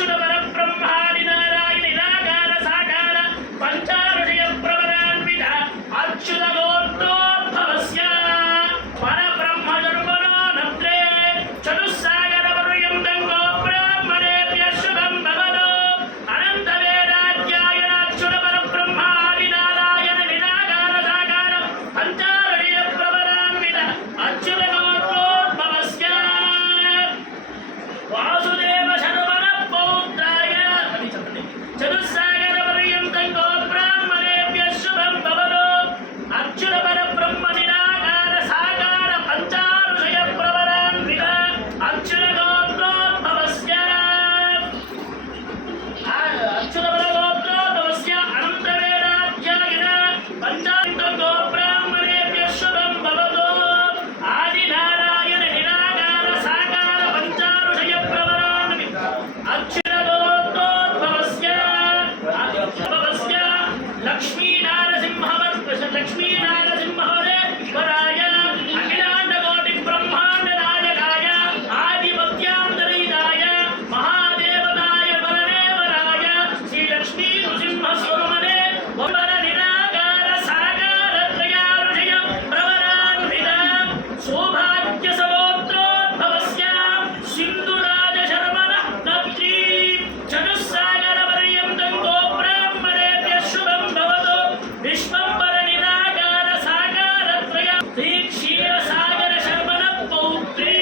అచ్యుత పరబ్రహ్మాది నారాయణ నిరాకార సాకార పంచారుషయ ప్రవరాన్విత అచ్యుత గోత్రోద్భవస్య పరబ్రహ్మ జన్మనో నత్రే చతుస్సాగర పర్యంతం గో బ్రాహ్మణేభ్య శుభం భవతు అనంత వేదాధ్యాయన అచ్యుత పరబ్రహ్మాది నారాయణ నిరాకార సాకార పంచారుషయ ప్రవరాన్విత అచ్యుత గోత్రోద్భవస్య వాసుదేవ శర్మణ పౌత్రాయ చతుస్సాగర పర్యంతం గో బ్రాహ్మణేభ్య శుభం భవతు అచ్యుత పరబ్రహ్మ నిరాకార సాకార పంచారుషయ ప్రవరాన్విత అచ్యుత గోత్రోద్భవస్య అచ్యుత పరగోత్రోద్భవస్య అనంత వేదాధ్యాయన పంచారుషయ గో బ్రాహ్మణేభ్య శుభం భవతు ఆది నారాయణ నిరాకార సాకార పంచారుషయ ప్రవరాన్విత అచ్యుత గోత్రోద్భవస్య లక్ష్మీ నరసింహవరేశ్వరాయ అఖిలాండ కోటి బ్రహ్మాండ నాయకాయ ఆదిమత్యాంతరహితాయ మహాదేవతాయ పరమేవరాయ శ్రీ లక్ష్మీ నృసింహ స్వరమనే వర నిరాకార సాకార త్రయారుషయ ప్రవరాన్విత సౌభాగ్య సగోత్రోద్భవస్య సింధురాజ శర్మణ నత్రీ చతుస్సాగర పర్యంతం గో బ్రాహ్మణేభ్య శుభం భవతు విశ్వంబర నిరాకార సాకార త్రయ శ్రీ క్షీరసాగర శర్మణ పౌత్రీ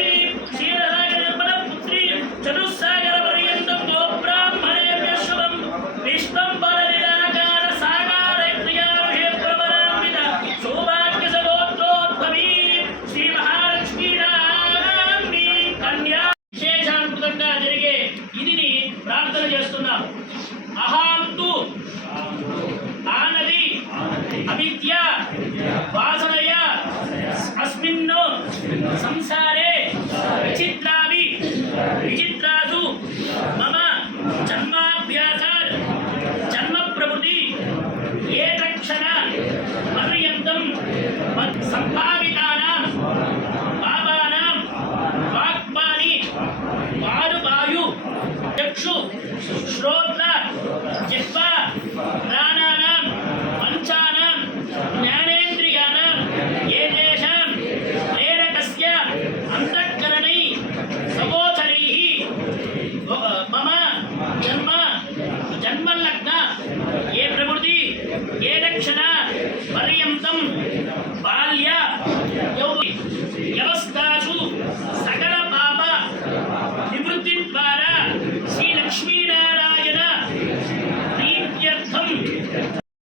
క్షీరసాగర శర్మణ పుత్రీ చతుస్సాగర పర్యంతం గో బ్రాహ్మణేభ్య శుభం విశ్వంబర నిరాకార సాకార త్రయారుషయ ప్రవరాన్విత సౌభాగ్య సగోత్రోద్భవీ శ్రీ మహాలక్ష్మీనారాయణి కన్యా విశేషాంతరంగా జరిగే ఇదిని ప్రార్థన చేస్తున్నాం. అహాంతు ఆనది అవిద్య వాసనయ అస్మిన్నో సంసారే విచిత్రాసు మమ జన్మాభ్యాసాత్ జన్మ ప్రకృతి ఏతక్షణ పర్యంతం సంభావితానాం పాపానాం వాక్పాని వాయువాయు చక్షు శ్రోత్ర